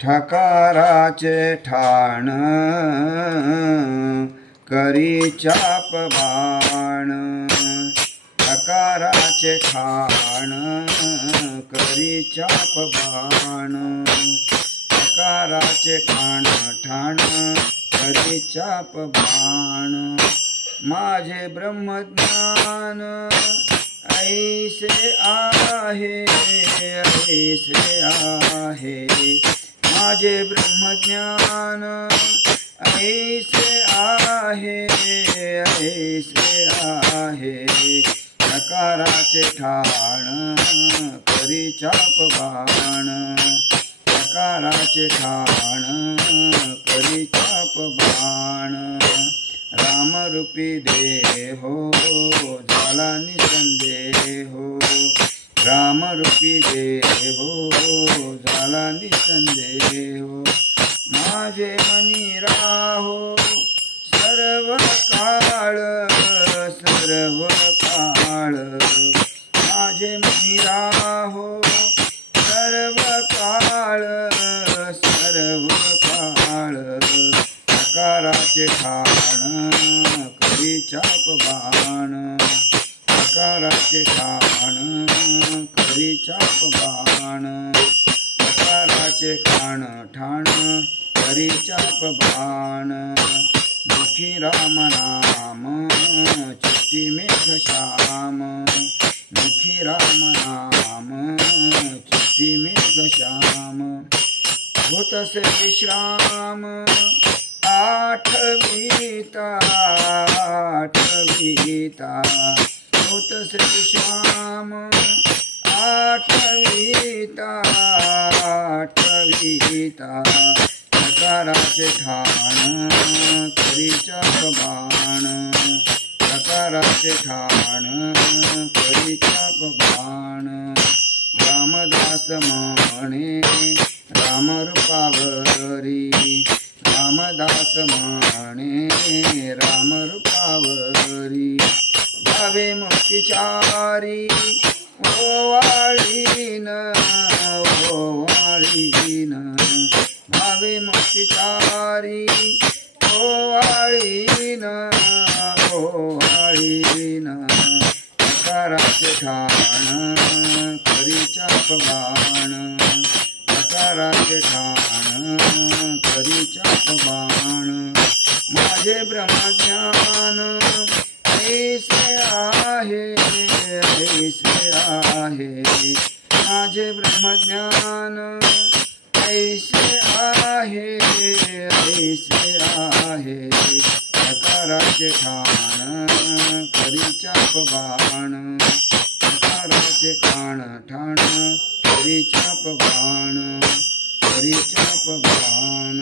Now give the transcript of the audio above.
ठकाराचे ठाण करी चाप बाण, ठकाराचे ठाण करी चाप बाण, ठकाराचे ठाण ठाण करी चाप बाण। माझे ब्रह्मज्ञान ऐसे आहे, ऐसे आहे, माझे ब्रह्मज्ञान ऐसे आहे, ऐसे आहे, ठकाराचे ठाण करी चाप बाण, ठकाराचे ठाण करी चाप बाण। रामरूपी देहो झाला निसंदेहो, रामरूपी देहो झाला निसंदेहो। माझे मनी राहो सर्व काळ, सर्व काळ, माझे मनी राहो सर्व काळ, सर्व काळ, ठकाराचे ठाण करी चाप बाण, ठकाराचे ठाण करी चाप बाण, ठकाराचे ठाण ठाण करी चाप बाण। मुखी राम नाम चित्ती मेघ श्याम, मुखी राम नाम चित्ती मेघ श्याम। होतसे विश्राम आठवीता, आठवीता, होतसे विश्राम आठवीता, आठवीता, ठकाराचे ठाण करी चाप बाण, ठकाराचे ठाण करी चाप बाण। रामदास म्हणे राम रूपावरी, रामदास म्हणे राम रूपावरी, भावे मुक्तिचारी ओवाळीन, ओवाळीन, भावे मुक्तिचारी ओवाळीन, ओवाळीन, ठकाराचे ठाण करी चाप बाण, ठकाराचे ठाण करी चाप बाण। माझे ब्रह्मज्ञान ऐसे आहे, ऐसे आहे, माझे ब्रह्मज्ञान ऐसे आहे, ऐसे आहे, ठकाराचे ठाण करी चाप बाण, ठकाराचे ठाण ठाण करी चाप बाण, करी चाप बाण।